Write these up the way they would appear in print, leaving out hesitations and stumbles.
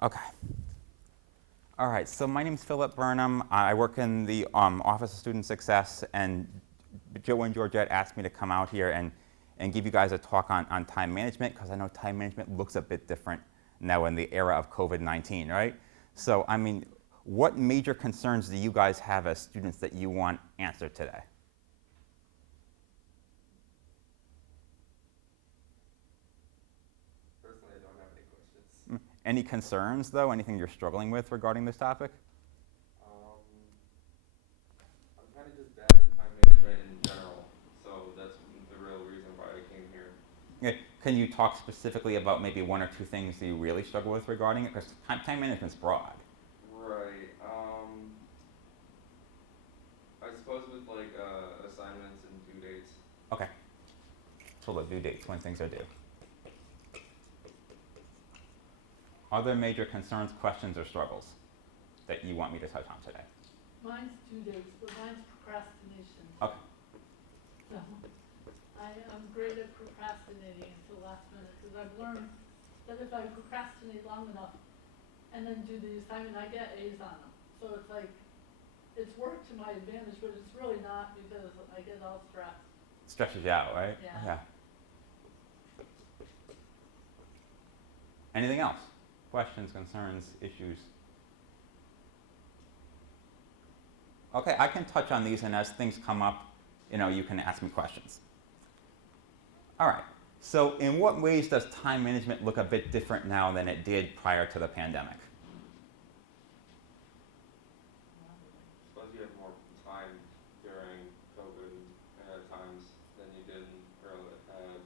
Okay. All right, so my name is Philip Burnham. I work in the Office of Student Success, and Joe and Georgette asked me to come out here and give you guys a talk on time management, because I know time management looks a bit different now in the era of COVID-19, right? So, I mean, what major concerns do you guys have as students that you want answered today? Personally, I don't have any questions. Any concerns, though? Anything you're struggling with regarding this topic? Um, I'm kind of just bad in time management in general, so that's the real reason why I came here. Yeah, can you talk specifically about maybe one or two things that you really struggle with regarding it? Because time management's broad. Right. I suppose with like assignments and due dates. Okay. So the due dates, when things are due. Other major concerns, questions, or struggles that you want me to touch on today? Mine's due dates, but mine's procrastination. Okay. So I'm great at procrastinating until last minute, because I've learned that if I procrastinate long enough and then do the assignment, I get A's on them. So it's like, it's worked to my advantage, but it's really not, because I get all stressed. Stretches you out, right? Yeah. Anything else? Questions, concerns, issues? Okay, I can touch on these, and as things come up, you can ask me questions. All right. So in what ways does time management look a bit different now than it did prior to the pandemic? I suppose you have more time during COVID times than you did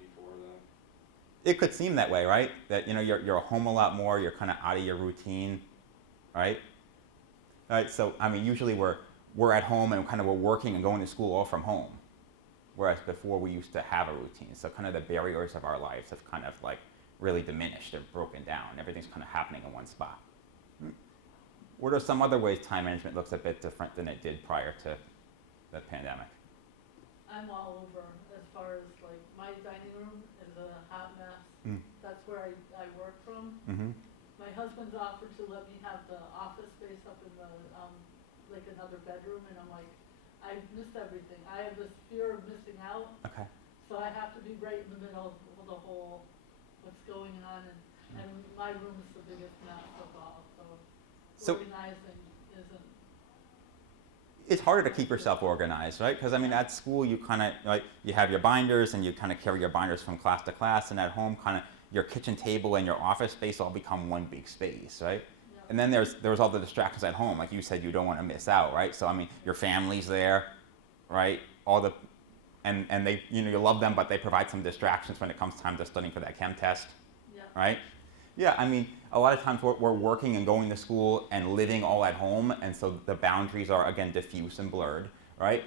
before that. It could seem that way, right? That you're home a lot more, you're kind of out of your routine, right? Right. So I mean, usually we're at home and we're working and going to school all from home, whereas before we used to have a routine. So kind of the barriers of our lives have kind of like really diminished or broken down. Everything's kind of happening in one spot. What are some other ways time management looks a bit different than it did prior to the pandemic? I'm all over as far as like my dining room is a hot mess. That's where I work from. Mm-hmm. My husband's offered to let me have the office space up in the like another bedroom, and I'm like, I've missed everything. I have this fear of missing out. Okay. So I have to be right in the middle of the whole what's going on, and my room is the biggest mess of all. So organizing isn't. It's harder to keep yourself organized, right? Because I mean, at school you kind of like you have your binders and you kind of carry your binders from class to class, and at home kind of your kitchen table and your office space all become one big space, right? Yep. And then there's all the distractions at home, like you said, you don't want to miss out, right? So I mean, your family's there, right? And they you love them, but they provide some distractions when it comes time to studying for that chem test, Yep. right? Yeah, I mean, a lot of times we're working and going to school and living all at home, and so the boundaries are, again, diffuse and blurred, right?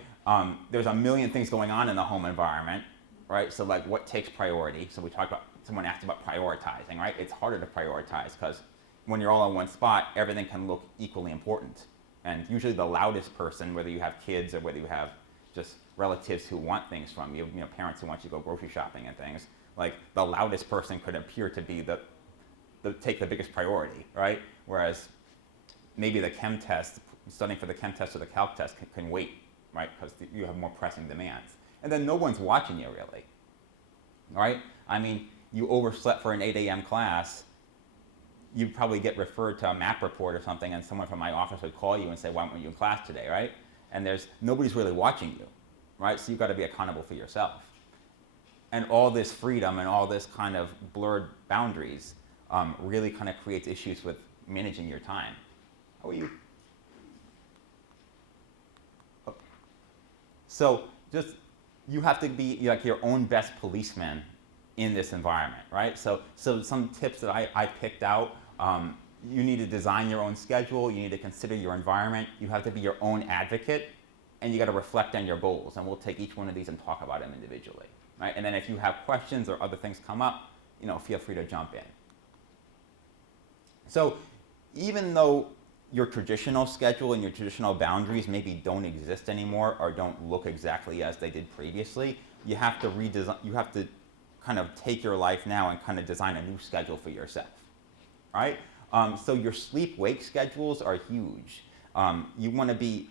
There's a million things going on in the home environment, right? So like what takes priority? So we talked about, someone asked about prioritizing, right? It's harder to prioritize because when you're all in one spot, everything can look equally important. And usually the loudest person, whether you have kids or whether you have just relatives who want things from you, parents who want you to go grocery shopping and things, like the loudest person could appear to be take the biggest priority, right? Whereas maybe the chem test, studying for the chem test or the calc test can wait, right? Because you have more pressing demands. And then no one's watching you really, right? I mean, you overslept for an 8 a.m. class, you'd probably get referred to a MAP report or something, and someone from my office would call you and say, why weren't you in class today, right? And nobody's really watching you, right? So you've got to be accountable for yourself. And all this freedom and all this kind of blurred boundaries really kind of creates issues with managing your time. How are you? Oh. So you have to be like your own best policeman in this environment, right? So some tips that I picked out, you need to design your own schedule, you need to consider your environment, you have to be your own advocate, and you got to reflect on your goals. And we'll take each one of these and talk about them individually, right? And then if you have questions or other things come up, feel free to jump in. So even though your traditional schedule and your traditional boundaries maybe don't exist anymore or don't look exactly as they did previously, you have to kind of take your life now and kind of design a new schedule for yourself, right? So your sleep-wake schedules are huge. You want to be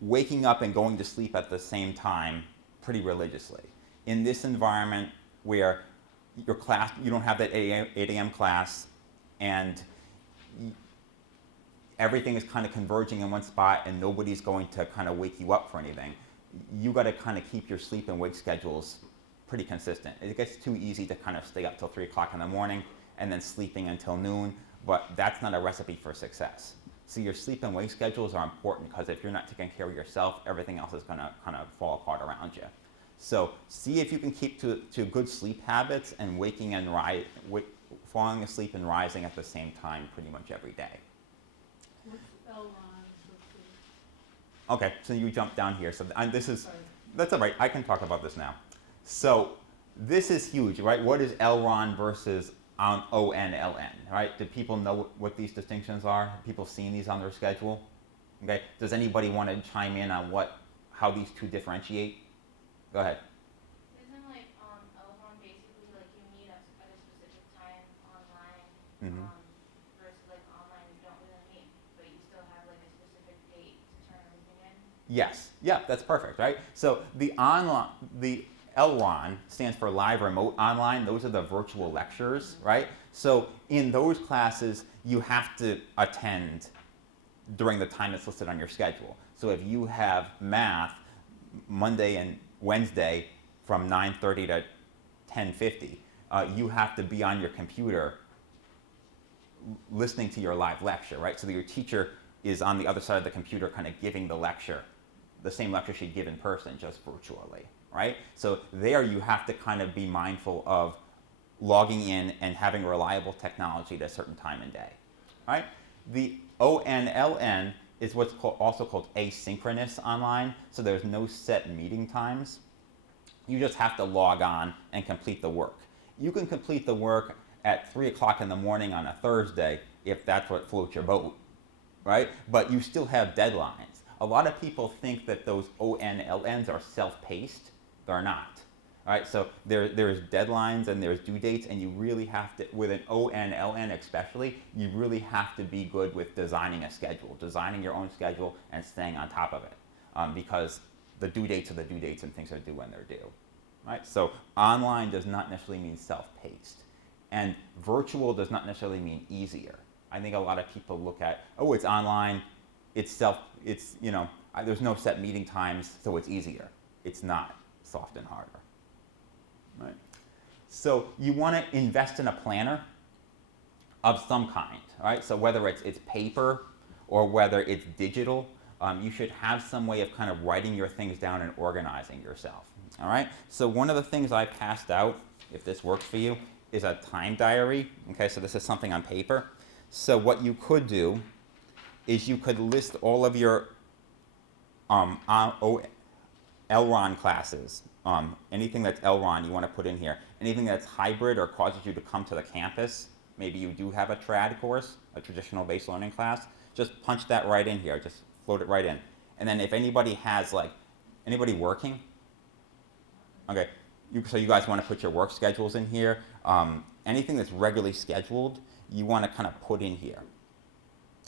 waking up and going to sleep at the same time pretty religiously. In this environment where your class, you don't have that 8 a.m. class, and everything is kind of converging in one spot and nobody's going to kind of wake you up for anything, you got to kind of keep your sleep and wake schedules pretty consistent. It gets too easy to kind of stay up till 3 o'clock in the morning and then sleeping until noon, but that's not a recipe for success. So your sleep and wake schedules are important, because if you're not taking care of yourself, everything else is going to kind of fall apart around you. So see if you can keep to good sleep habits and waking and falling asleep and rising at the same time pretty much every day. What's L-Ron? Okay, so you jump down here. So this is, Sorry. that's all right, I can talk about this now. So this is huge, right? What is L-Ron versus ONLN, right? Do people know what these distinctions are? Have people seen these on their schedule? Okay, does anybody want to chime in on how these two differentiate? Go ahead. Isn't like L1 basically like you meet at a specific time online Mm-hmm. versus like online you don't really meet, but you still have like a specific date to turn everything in? Yes, yeah, that's perfect, right? So the LRON stands for live remote online. Those are the virtual lectures, right? So in those classes, you have to attend during the time that's listed on your schedule. So if you have math Monday and Wednesday from 9:30 to 10:50, you have to be on your computer listening to your live lecture, right? So that your teacher is on the other side of the computer kind of giving the lecture, the same lecture she'd give in person, just virtually, right? So there you have to kind of be mindful of logging in and having reliable technology at a certain time and day, right? The ONLN is what's also called asynchronous online, so there's no set meeting times. You just have to log on and complete the work. You can complete the work at 3 o'clock in the morning on a Thursday if that's what floats your boat, right? But you still have deadlines. A lot of people think that those ONLNs are self-paced. They're not, right? So there's deadlines and there's due dates, and you really have to, with an ONLN especially, you really have to be good with designing a schedule, designing your own schedule and staying on top of it, because the due dates are the due dates and things are due when they're due, right? So online does not necessarily mean self-paced, and virtual does not necessarily mean easier. I think a lot of people look at, oh, it's online, it's there's no set meeting times, so it's easier. It's not. It's often harder, right? So you want to invest in a planner of some kind, right? So whether it's paper or whether it's digital, you should have some way of kind of writing your things down and organizing yourself, all right? So one of the things I passed out, if this works for you, is a time diary. Okay, so this is something on paper. So what you could do is you could list all of your LRON classes. Anything that's LRON you want to put in here. Anything that's hybrid or causes you to come to the campus. Maybe you do have a trad course, a traditional based learning class. Just punch that right in here. Just float it right in. And then if anybody has anybody working? Okay, so you guys want to put your work schedules in here. Anything that's regularly scheduled, you want to kind of put in here,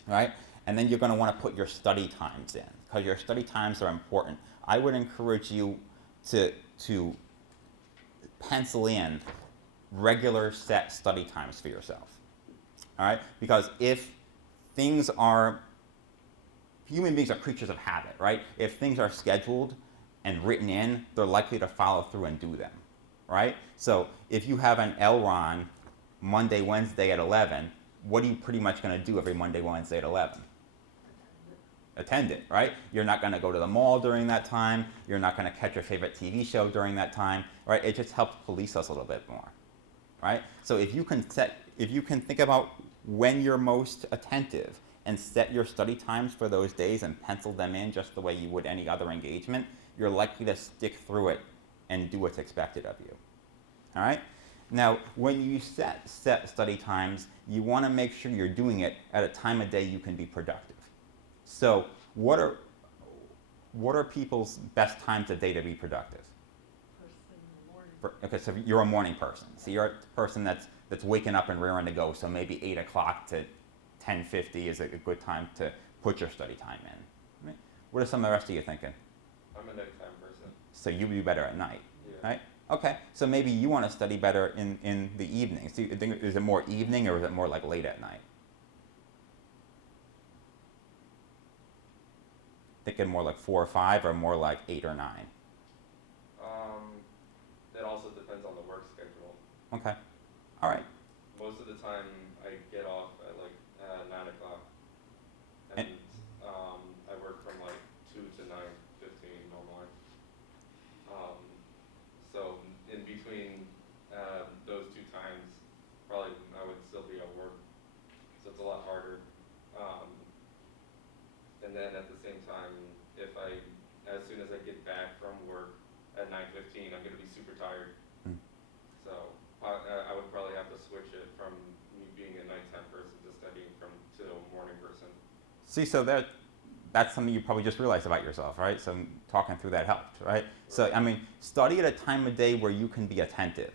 right? And then you're going to want to put your study times in, because your study times are important. I would encourage you to pencil in regular set study times for yourself, all right? Because if things are, human beings are creatures of habit, right? If things are scheduled and written in, they're likely to follow through and do them, right? So if you have an LRON Monday, Wednesday at 11, what are you pretty much going to do every Monday, Wednesday at 11? Attend it, right? You're not going to go to the mall during that time. You're not going to catch your favorite TV show during that time, right? It just helps police us a little bit more, right? So if you can think about when you're most attentive and set your study times for those days and pencil them in just the way you would any other engagement, you're likely to stick through it and do what's expected of you, all right? Now, when you set study times, you want to make sure you're doing it at a time of day you can be productive. So what are people's best times of day to be productive? Okay, so you're a morning person. So you're a person that's waking up and raring to go. So maybe 8 o'clock to 10:50 is a good time to put your study time in. Right? What are some of the rest of you thinking? I'm a nighttime person. So you do better at night, Yeah. right? Okay, so maybe you want to study better in the evenings. Do you think, is it more evening or is it more like late at night? Thinking more like 4 or 5 or more like 8 or 9? It also depends on the work schedule. Okay, all right. Most of the time, I get off at like 9 o'clock, and I work from like 2 to 9:15 normally. So in between those two times, probably I would still be at work, so it's a lot harder. And then at the same time, as soon as I get back from work at 9:15, I'm going to be super tired. So I would probably have to switch it from me being a nighttime person to studying to a morning person. See, so that's something you probably just realized about yourself, right? So talking through that helped, right? So, I mean, study at a time of day where you can be attentive.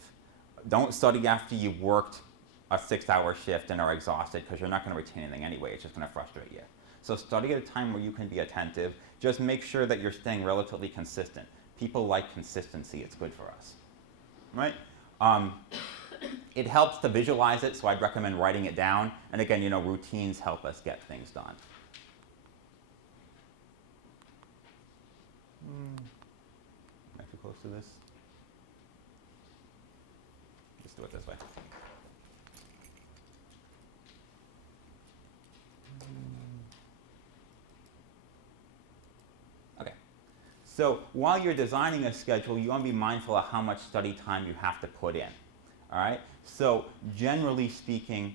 Don't study after you've worked a 6-hour shift and are exhausted, because you're not going to retain anything anyway. It's just going to frustrate you. So study at a time where you can be attentive. Just make sure that you're staying relatively consistent. People like consistency. It's good for us, right? It helps to visualize it, so I'd recommend writing it down. And again, routines help us get things done. Am I too close to this? Let's do it this way. Okay. So while you're designing a schedule, you want to be mindful of how much study time you have to put in. All right? So generally speaking,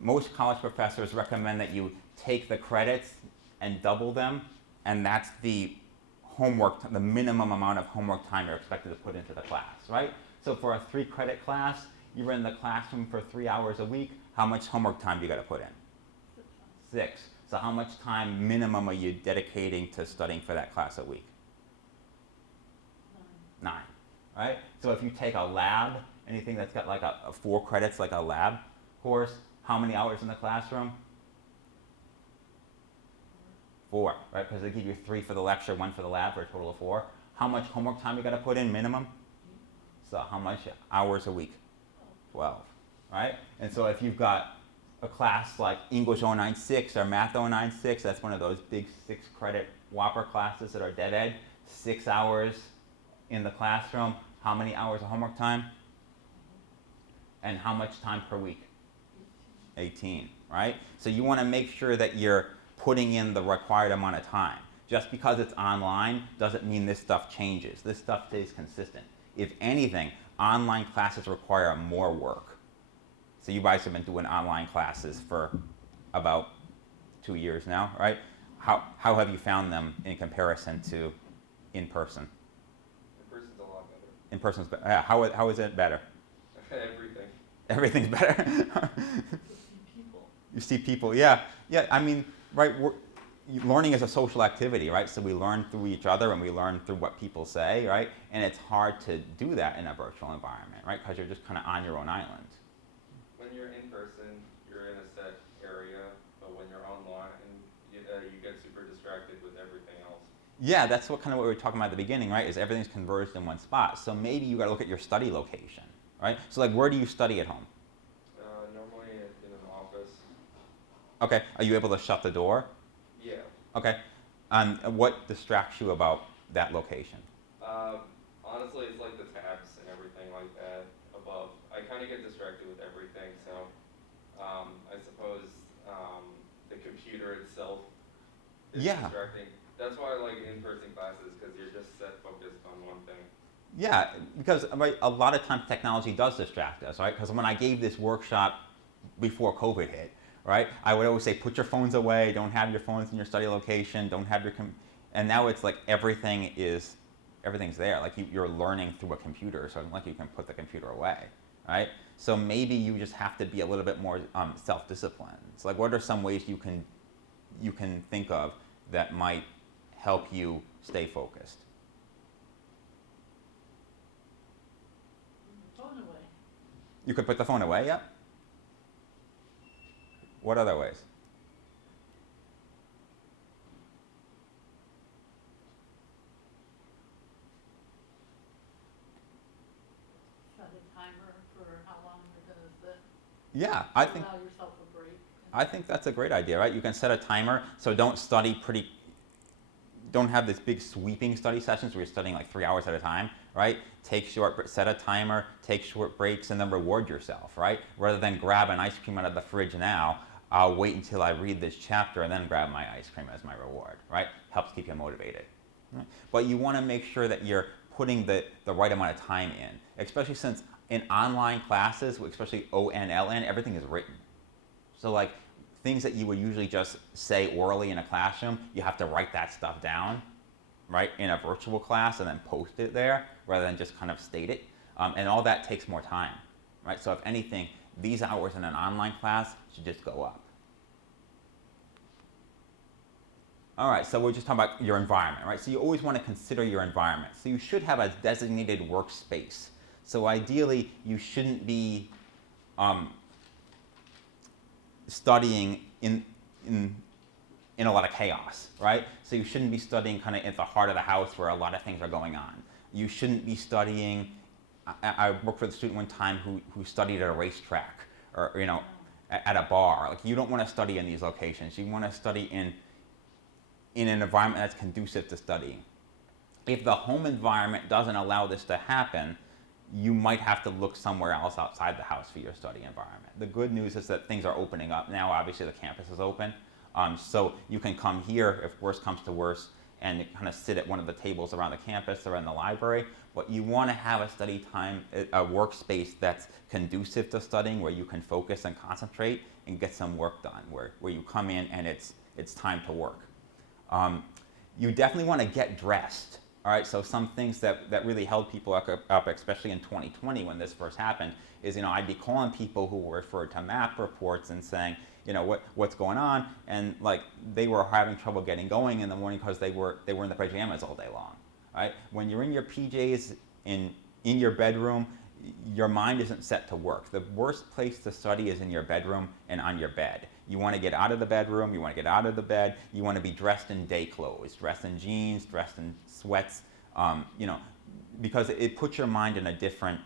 most college professors recommend that you take the credits and double them, and that's the homework, the minimum amount of homework time you're expected to put into the class, right? So for a 3-credit class, you're in the classroom for 3 hours a week. How much homework time do you got to put in? 6. So how much time minimum are you dedicating to studying for that class a week? 9, right? So if you take a lab, anything that's got like a 4 credits, like a lab course, how many hours in the classroom? 4, right? Because they give you 3 for the lecture, 1 for the lab, for a total of 4. How much homework time you got to put in minimum? So how much hours a week? 12, right? And so if you've got a class like English 096 or Math 096, that's one of those big 6-credit Whopper classes that are dead ed, 6 hours in the classroom. How many hours of homework time? And how much time per week? 18, right? So you want to make sure that you're putting in the required amount of time. Just because it's online doesn't mean this stuff changes. This stuff stays consistent. If anything, online classes require more work. So you guys have been doing online classes for about 2 years now, right? How have you found them in comparison to in person? In person's a lot better. In person's better. How is it better? Everything. Everything's better. People. You see people, yeah. I mean, right? Learning is a social activity, right? So we learn through each other and we learn through what people say, right? And it's hard to do that in a virtual environment, right? Because you're just kind of on your own island. When you're in person, you're in a set area, but when you're online, you get super distracted with everything else. Yeah, that's what we were talking about at the beginning, right? Is everything's converged in one spot. So maybe you got to look at your study location, right? So like, where do you study at home? Normally in an office. Okay, are you able to shut the door? Yeah. Okay, and what distracts you about that location? Honestly, it's like the tabs and everything like that above. I kind of get distracted with everything, so I suppose the computer itself is distracting. That's why I like in-person classes, because you're just set focused on one thing. Yeah, because right, a lot of times technology does distract us, right? Because when I gave this workshop before COVID hit, right, I would always say, put your phones away, don't have your phones in your study location, don't have your, and now it's like everything's there. Like you're learning through a computer, so it's like you can put the computer away, right? So maybe you just have to be a little bit more self-disciplined. So like, what are some ways you can think of that might help you stay focused? You could put the phone away, yep. What other ways? Set a timer for how long you're gonna sit. Yeah, I think Allow yourself a break. that's a great idea, right? You can set a timer, so don't have this big sweeping study sessions where you're studying like 3 hours at a time, right? Set a timer, take short breaks, and then reward yourself, right? Rather than grab an ice cream out of the fridge now, I'll wait until I read this chapter and then grab my ice cream as my reward, right? Helps keep you motivated. Right? But you want to make sure that you're putting the right amount of time in, especially since in online classes, especially ONLN, everything is written. So like things that you would usually just say orally in a classroom, you have to write that stuff down, right, in a virtual class and then post it there rather than just kind of state it. And all that takes more time, right? So if anything, these hours in an online class should just go up. All right, so we're just talking about your environment, right? So you always want to consider your environment. So you should have a designated workspace. So ideally, you shouldn't be studying in a lot of chaos, right? So you shouldn't be studying kind of at the heart of the house where a lot of things are going on. You shouldn't be studying. I worked with a student one time who studied at a racetrack or at a bar. Like you don't want to study in these locations. You want to study in an environment that's conducive to studying. If the home environment doesn't allow this to happen, you might have to look somewhere else outside the house for your study environment. The good news is that things are opening up now. Obviously, the campus is open. So you can come here if worse comes to worse and kind of sit at one of the tables around the campus or in the library. But you want to have a study time, a workspace that's conducive to studying where you can focus and concentrate and get some work done, where you come in and it's time to work. You definitely want to get dressed. All right, so some things that really held people up, especially in 2020 when this first happened, is I'd be calling people who were referred to MAP reports and saying, what's going on, and like they were having trouble getting going in the morning because they were in the pajamas all day long. Right? When you're in your PJs in your bedroom, your mind isn't set to work. The worst place to study is in your bedroom and on your bed. You want to get out of the bedroom, you want to get out of the bed, you want to be dressed in day clothes, dressed in jeans, dressed in sweats, because it puts your mind in a different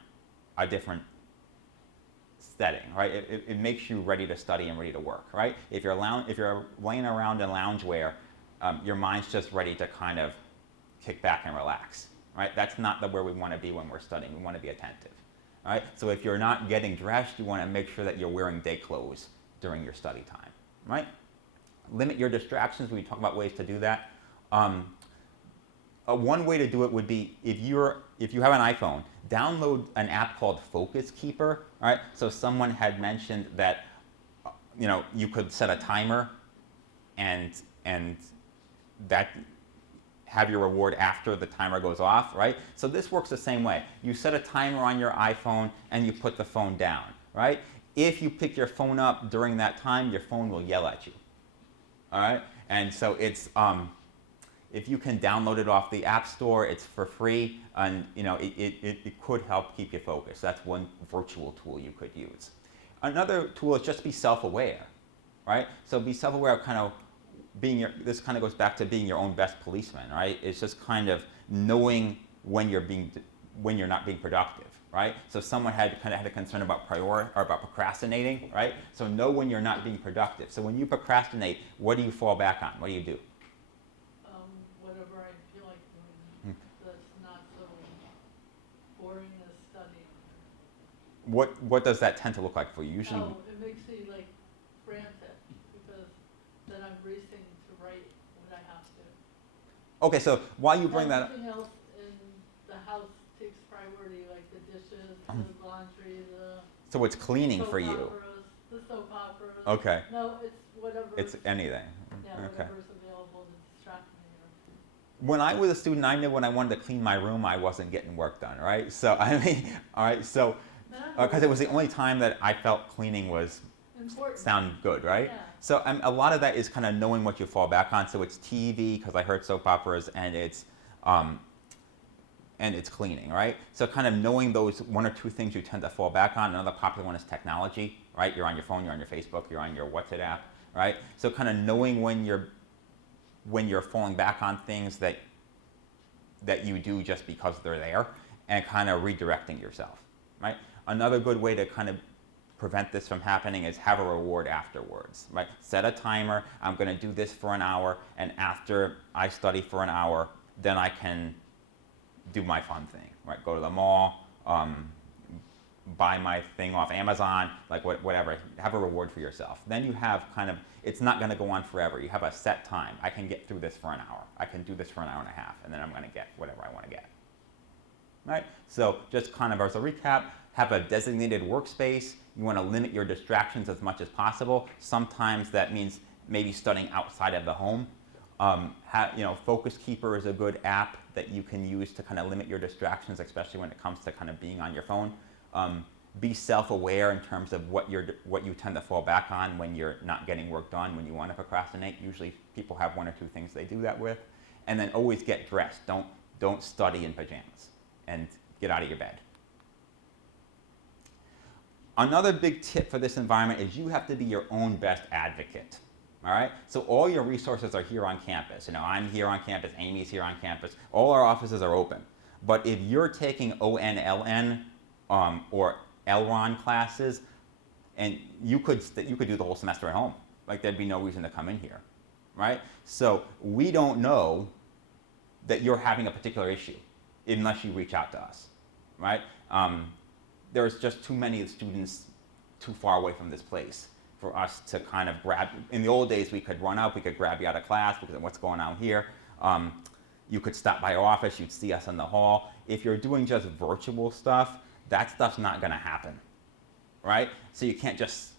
setting, right? It makes you ready to study and ready to work, right? If you're laying around in loungewear, your mind's just ready to kind of kick back and relax, right? That's not where we want to be when we're studying. We want to be attentive, right? So if you're not getting dressed, you want to make sure that you're wearing day clothes during your study time, right? Limit your distractions. We talk about ways to do that. One way to do it would be if you have an iPhone, download an app called Focus Keeper. Right? So someone had mentioned that you could set a timer and that have your reward after the timer goes off. Right? So this works the same way. You set a timer on your iPhone and you put the phone down. Right? If you pick your phone up during that time, your phone will yell at you. All right? And so it's if you can download it off the App Store, it's for free, and it could help keep you focused. That's one virtual tool you could use. Another tool is just be self-aware, right? So be self-aware of kind of this kind of goes back to being your own best policeman, right? It's just kind of knowing when you're not being productive, right? So someone had a concern about procrastinating, right? So know when you're not being productive. So when you procrastinate, what do you fall back on? What do you do? Whatever I feel like doing that's not so boring as studying. What does that tend to look like for you? Usually, It makes me like frantic because then I'm racing to write what I have to. okay. So while you bring that up, Everything else in the house takes priority, like the dishes, the laundry, so it's cleaning soap for you. operas, the soap operas. Okay. No, it's whatever. It's anything. Yeah, Okay. whatever's available to distract me. When I was a student, I knew when I wanted to clean my room, I wasn't getting work done, right? So I mean, all right. So because it was the only time that I felt cleaning was Important. sound good, right? Yeah. So a lot of that is kind of knowing what you fall back on. So it's TV because I heard soap operas, and it's and it's cleaning, right? So kind of knowing those one or two things you tend to fall back on. Another popular one is technology, right? You're on your phone, you're on your Facebook, you're on your WhatsApp app, right? So kind of knowing when you're falling back on things that you do just because they're there, and kind of redirecting yourself, right? Another good way to kind of prevent this from happening is have a reward afterwards, right? Set a timer. I'm going to do this for an hour, and after I study for an hour, then I can do my fun thing, right? Go to the mall, buy my thing off Amazon, like whatever. Have a reward for yourself. Then you have kind of, it's not going to go on forever. You have a set time. I can get through this for an hour. I can do this for an hour and a half, and then I'm going to get whatever I want to get. Right? So just kind of as a recap, have a designated workspace. You want to limit your distractions as much as possible. Sometimes that means maybe studying outside of the home. Focus Keeper is a good app that you can use to kind of limit your distractions, especially when it comes to kind of being on your phone. Be self-aware in terms of what you tend to fall back on when you're not getting work done, when you want to procrastinate. Usually people have one or two things they do that with. And then always get dressed. Don't study in pajamas, and get out of your bed. Another big tip for this environment is you have to be your own best advocate. All right? So all your resources are here on campus. I'm here on campus, Amy's here on campus. All our offices are open. But if you're taking ONLN or LRON classes, and you could do the whole semester at home. Like, there'd be no reason to come in here, right? So we don't know that you're having a particular issue unless you reach out to us, right? There's just too many students too far away from this place for us to kind of grab. In the old days, we could run up, we could grab you out of class because of what's going on here. You could stop by our office, you'd see us in the hall. If you're doing just virtual stuff, that stuff's not going to happen, right? So you can't just,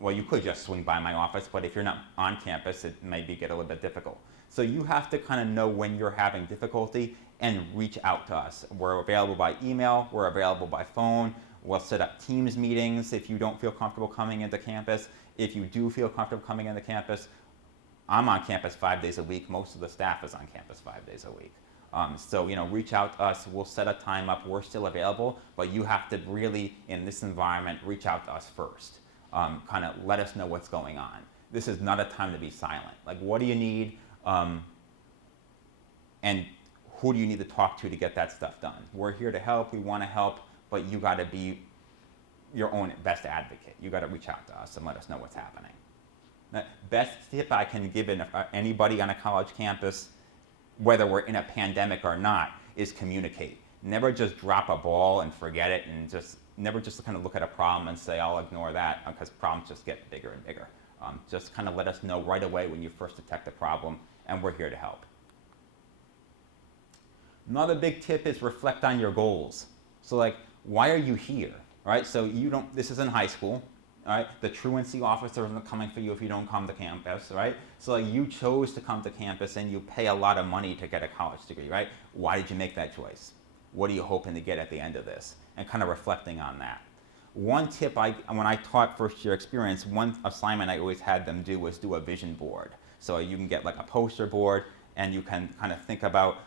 well, you could just swing by my office, but if you're not on campus, it maybe get a little bit difficult. So you have to kind of know when you're having difficulty and reach out to us. We're available by email, we're available by phone. We'll set up Teams meetings if you don't feel comfortable coming into campus. If you do feel comfortable coming into campus, I'm on campus 5 days a week. Most of the staff is on campus 5 days a week. So reach out to us. We'll set a time up. We're still available, but you have to really, in this environment, reach out to us first. Kind of let us know what's going on. This is not a time to be silent. Like, what do you need? And who do you need to talk to get that stuff done? We're here to help. We want to help, but you got to be your own best advocate. You got to reach out to us and let us know what's happening. The best tip I can give anybody on a college campus, whether we're in a pandemic or not, is communicate. Never just drop a ball and forget it, and never just kind of look at a problem and say, I'll ignore that, because problems just get bigger and bigger. Just kind of let us know right away when you first detect a problem, and we're here to help. Another big tip is reflect on your goals. So like, why are you here, right? So this is in high school, right? The truancy officer isn't coming for you if you don't come to campus, right? So like, you chose to come to campus and you pay a lot of money to get a college degree, right? Why did you make that choice? What are you hoping to get at the end of this? And kind of reflecting on that. One tip, when I taught first year experience, one assignment I always had them do was do a vision board. So you can get like a poster board, and you can kind of think about,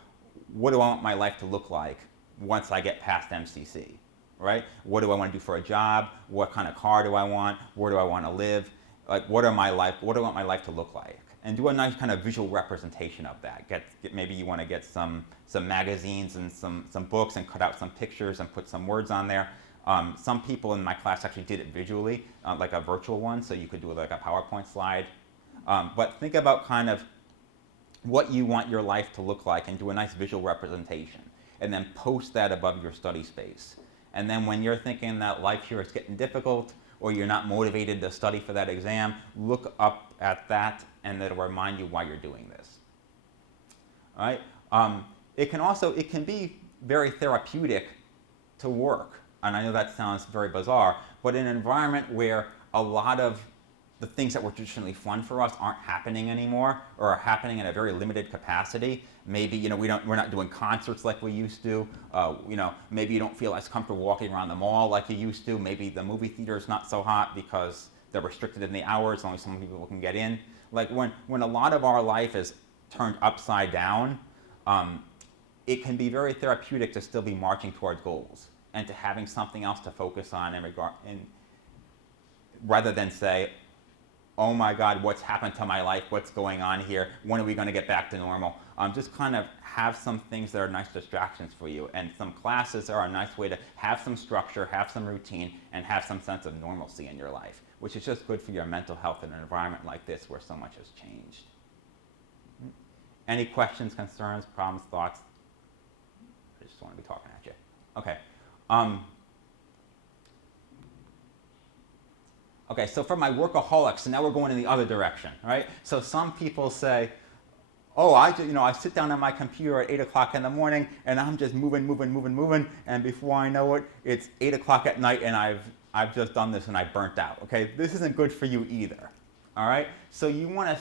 what do I want my life to look like once I get past MCC, right? What do I want to do for a job? What kind of car do I want? Where do I want to live? Like, what do I want my life to look like? And do a nice kind of visual representation of that. Maybe you want to get some magazines and some books and cut out some pictures and put some words on there. Some people in my class actually did it visually, like a virtual one, so you could do like a PowerPoint slide. But think about kind of what you want your life to look like and do a nice visual representation. And then post that above your study space. And then when you're thinking that life here is getting difficult, or you're not motivated to study for that exam, look up at that, and it'll remind you why you're doing this. All right? It can be very therapeutic to work. And I know that sounds very bizarre, but in an environment where a lot of the things that were traditionally fun for us aren't happening anymore, or are happening in a very limited capacity. Maybe we're not doing concerts like we used to. Maybe you don't feel as comfortable walking around the mall like you used to. Maybe the movie theater is not so hot because they're restricted in the hours. Only some people can get in. Like when a lot of our life is turned upside down, it can be very therapeutic to still be marching towards goals and to having something else to focus on rather than say, oh my God, what's happened to my life? What's going on here? When are we going to get back to normal? Just kind of have some things that are nice distractions for you. And some classes are a nice way to have some structure, have some routine, and have some sense of normalcy in your life, which is just good for your mental health in an environment like this where so much has changed. Any questions, concerns, problems, thoughts? I just want to be talking at you. Okay. Okay, so for my workaholics, so now we're going in the other direction, right? So some people say, oh, I sit down on my computer at 8 o'clock in the morning and I'm just moving, and before I know it, it's 8 o'clock at night and I've just done this and I burnt out. Okay, this isn't good for you either. All right, so you want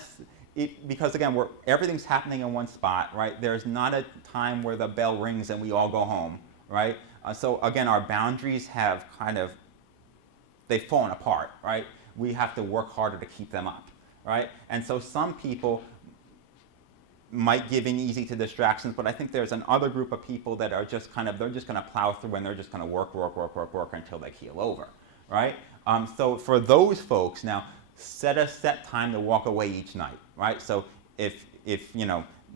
to, because again, everything's happening in one spot, right? There's not a time where the bell rings and we all go home, right? So again, our boundaries have they've fallen apart, right? We have to work harder to keep them up, right? And so some people might give in easy to distractions, but I think there's another group of people that are just they're just going to plow through and they're just going to work until they keel over, right? So for those folks, now set a set time to walk away each night, right? So if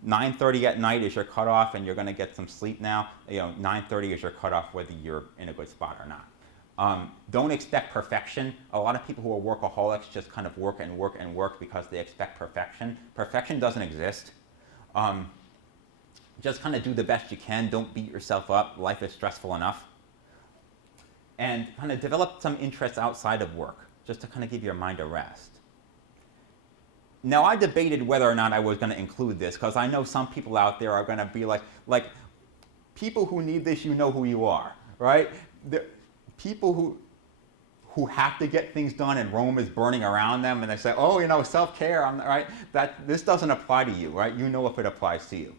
9:30 at night is your cutoff and you're going to get some sleep now, 9:30 is your cutoff whether you're in a good spot or not. Don't expect perfection. A lot of people who are workaholics just kind of work because they expect perfection. Perfection doesn't exist. Just kind of do the best you can. Don't beat yourself up. Life is stressful enough. And kind of develop some interests outside of work, just to kind of give your mind a rest. Now, I debated whether or not I was going to include this, because I know some people out there are going to be like people who need this, you know who you are, right? People who have to get things done and Rome is burning around them and they say, oh, self-care, right? This doesn't apply to you, right? You know if it applies to you.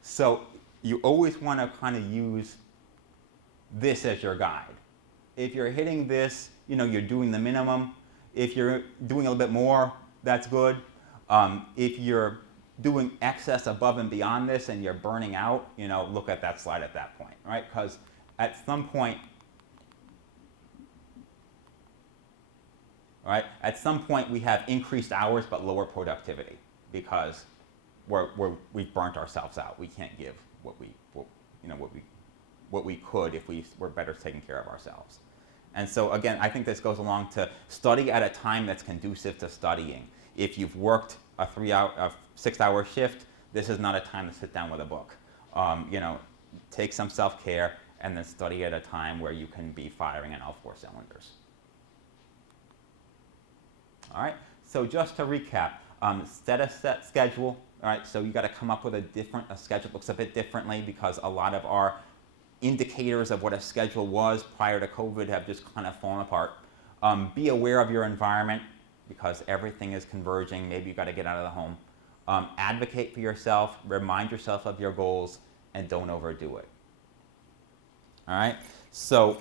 So you always want to kind of use this as your guide. If you're hitting this, you're doing the minimum. If you're doing a little bit more, that's good. If you're doing excess above and beyond this and you're burning out, look at that slide at that point, right? Because at some point, right? At some point, we have increased hours but lower productivity because we've burnt ourselves out. We can't give what we could if we were better taking care of ourselves. And so again, I think this goes along to study at a time that's conducive to studying. If you've worked a 6-hour shift, this is not a time to sit down with a book. Take some self-care and then study at a time where you can be firing on all 4 cylinders. All right, so just to recap, set a set schedule. All right, so you got to come up with a schedule looks a bit differently because a lot of our indicators of what a schedule was prior to COVID have just kind of fallen apart. Be aware of your environment because everything is converging. Maybe you got to get out of the home. Advocate for yourself, remind yourself of your goals, and don't overdo it. All right, so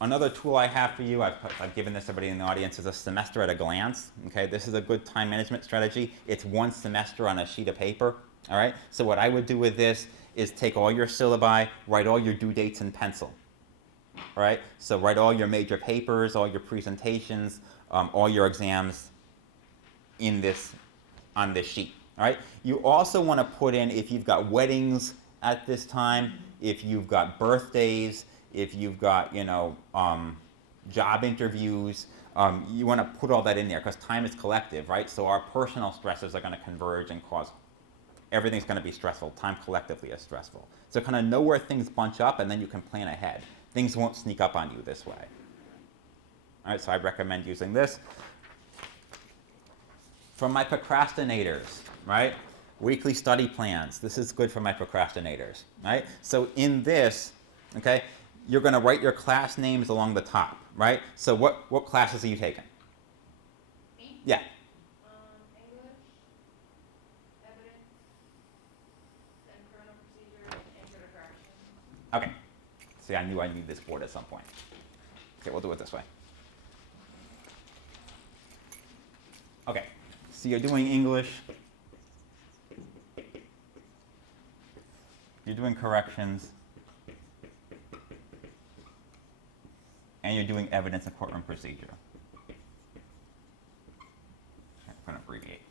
another tool I have for you, I've given this to everybody in the audience, is a semester at a glance. Okay, this is a good time management strategy. It's one semester on a sheet of paper. All right, so what I would do with this is take all your syllabi, write all your due dates in pencil. All right, so write all your major papers, all your presentations, all your exams on this sheet. All right, you also want to put in if you've got weddings at this time, if you've got birthdays, if you've got job interviews, you want to put all that in there because time is collective, right? So our personal stresses are going to converge and cause everything's going to be stressful. Time collectively is stressful. So kind of know where things bunch up and then you can plan ahead. Things won't sneak up on you this way. All right, so I recommend using this. For my procrastinators, right? Weekly study plans. This is good for my procrastinators, right? So in this, okay, you're going to write your class names along the top, right? So what classes are you taking? Me? Yeah. English, evidence, and criminal procedure, and intro to corrections. Okay. See, I knew I needed this board at some point. Okay, we'll do it this way. Okay, so you're doing English. you're doing corrections, and you're doing evidence and courtroom procedure. I'm going to abbreviate.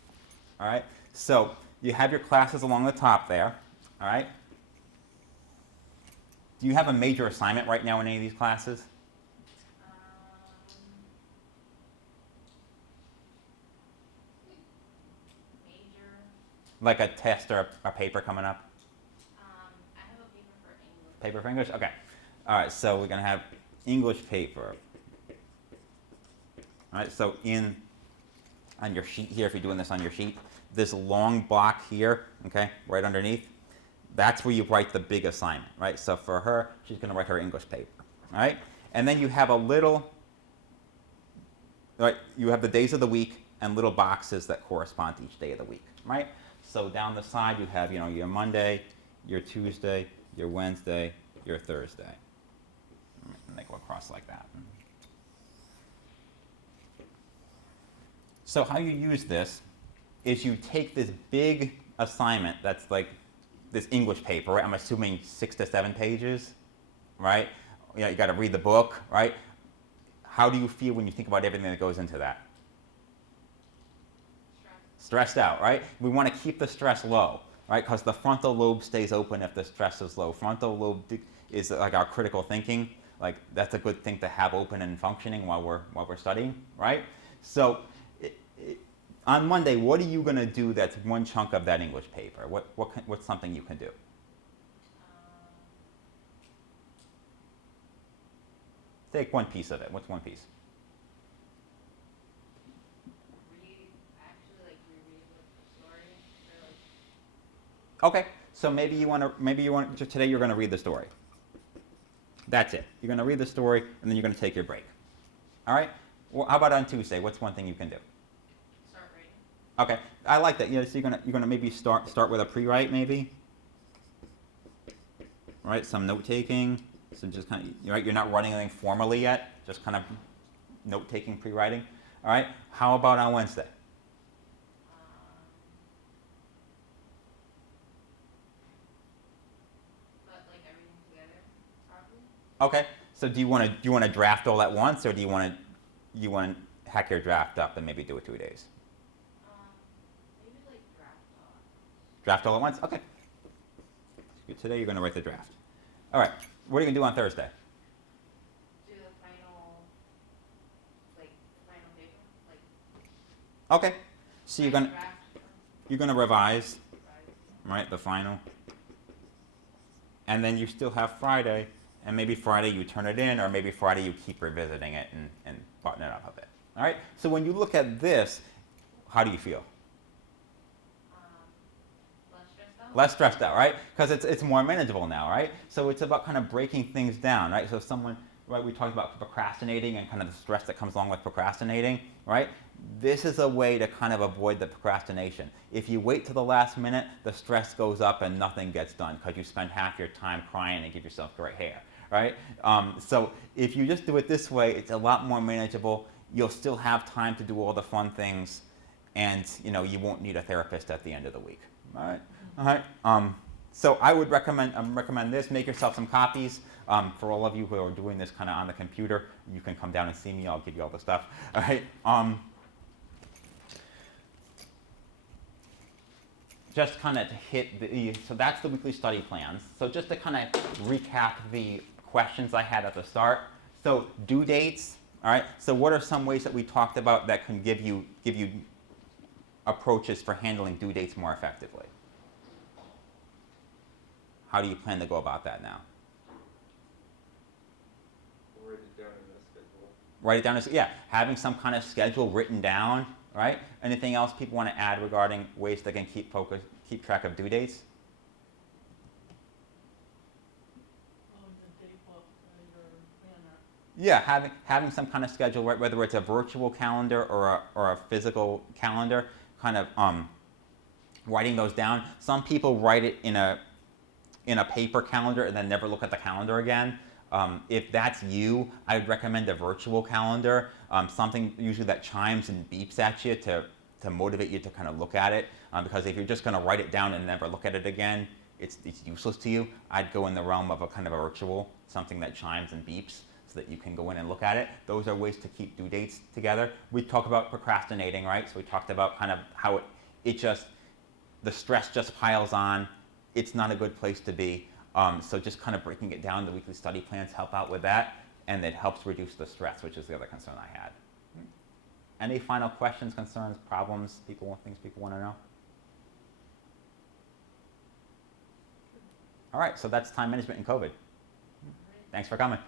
All right? So you have your classes along the top there. All right? Do you have a major assignment right now in any of these classes? Major, Like a test or a paper coming up? I have a paper for English. Paper for English? Okay. All right, so we're going to have English paper. All right, so on your sheet here, if you're doing this on your sheet, this long block here, okay, right underneath, that's where you write the big assignment, right? So for her, she's going to write her English paper, all right? And then you have a little, right, you have the days of the week and little boxes that correspond to each day of the week, right? So down the side, you have, your Monday, your Tuesday, your Wednesday, your Thursday. And they go across like that. So how you use this is you take this big assignment that's like this English paper, right? I'm assuming 6 to 7 pages, right? You got to read the book, right? How do you feel when you think about everything that goes into that? Stressed out, right? We want to keep the stress low, right? Because the frontal lobe stays open if the stress is low. Frontal lobe is like our critical thinking. Like that's a good thing to have open and functioning while we're studying, right? So on Monday, what are you going to do that's one chunk of that English paper? What's something you can do? Take one piece of it. What's one piece? Reread the story. Or Okay, so maybe you want just today you're going to read the story. That's it. You're going to read the story and then you're going to take your break. All right? Well, how about on Tuesday? What's one thing you can do? start writing. Okay, I like that. So you're gonna maybe start with a pre-write maybe. All right, some note taking. So just kind of you're not writing anything formally yet. Just kind of note taking, pre-writing. All right. How about on Wednesday? Put like everything together properly. Okay. So do you want to draft all at once, or do you want to hack your draft up and maybe do it 2 days? Maybe like draft off. Draft all at once? Okay. Today you're going to write the draft. All right. What are you going to do on Thursday? Do the final, like the final paper, like. Okay. So you're final going draft. to revise, Right. right, the final. And then you still have Friday, and maybe Friday you turn it in, or maybe Friday you keep revisiting it and button it up a bit. All right? So when you look at this, how do you feel? Less stressed out. Less stressed out, right? Because it's more manageable now, right? So it's about kind of breaking things down, right? So right, we talked about procrastinating and kind of the stress that comes along with procrastinating, right? This is a way to kind of avoid the procrastination. If you wait till the last minute, the stress goes up and nothing gets done because you spend half your time crying and give yourself gray hair, right? So if you just do it this way, it's a lot more manageable. You'll still have time to do all the fun things, and you won't need a therapist at the end of the week. All right. All right. So I would recommend this. Make yourself some copies. For all of you who are doing this kind of on the computer, you can come down and see me. I'll give you all the stuff. All right. Just kind of to hit so that's the weekly study plans. So just to kind of recap the questions I had at the start. So due dates. All right. So what are some ways that we talked about that can give you approaches for handling due dates more effectively? How do you plan to go about that now? Write it down in the schedule. Write it down as, yeah, having some kind of schedule written down, right? Anything else people want to add regarding ways they can keep track of due dates? The date book or planner. Yeah, having some kind of schedule, right? Whether it's a virtual calendar or a physical calendar, kind of writing those down. Some people write it in a paper calendar and then never look at the calendar again. If that's you, I would recommend a virtual calendar, something usually that chimes and beeps at you to motivate you to kind of look at it. Because if you're just going to write it down and never look at it again, it's useless to you, I'd go in the realm of a kind of a ritual, something that chimes and beeps so that you can go in and look at it. Those are ways to keep due dates together. We talk about procrastinating, right? So we talked about kind of how the stress just piles on. It's not a good place to be. So just kind of breaking it down, the weekly study plans help out with that, and it helps reduce the stress, which is the other concern I had. Any final questions, concerns, problems, things people want to know? All right, so that's time management and COVID. Thanks for coming.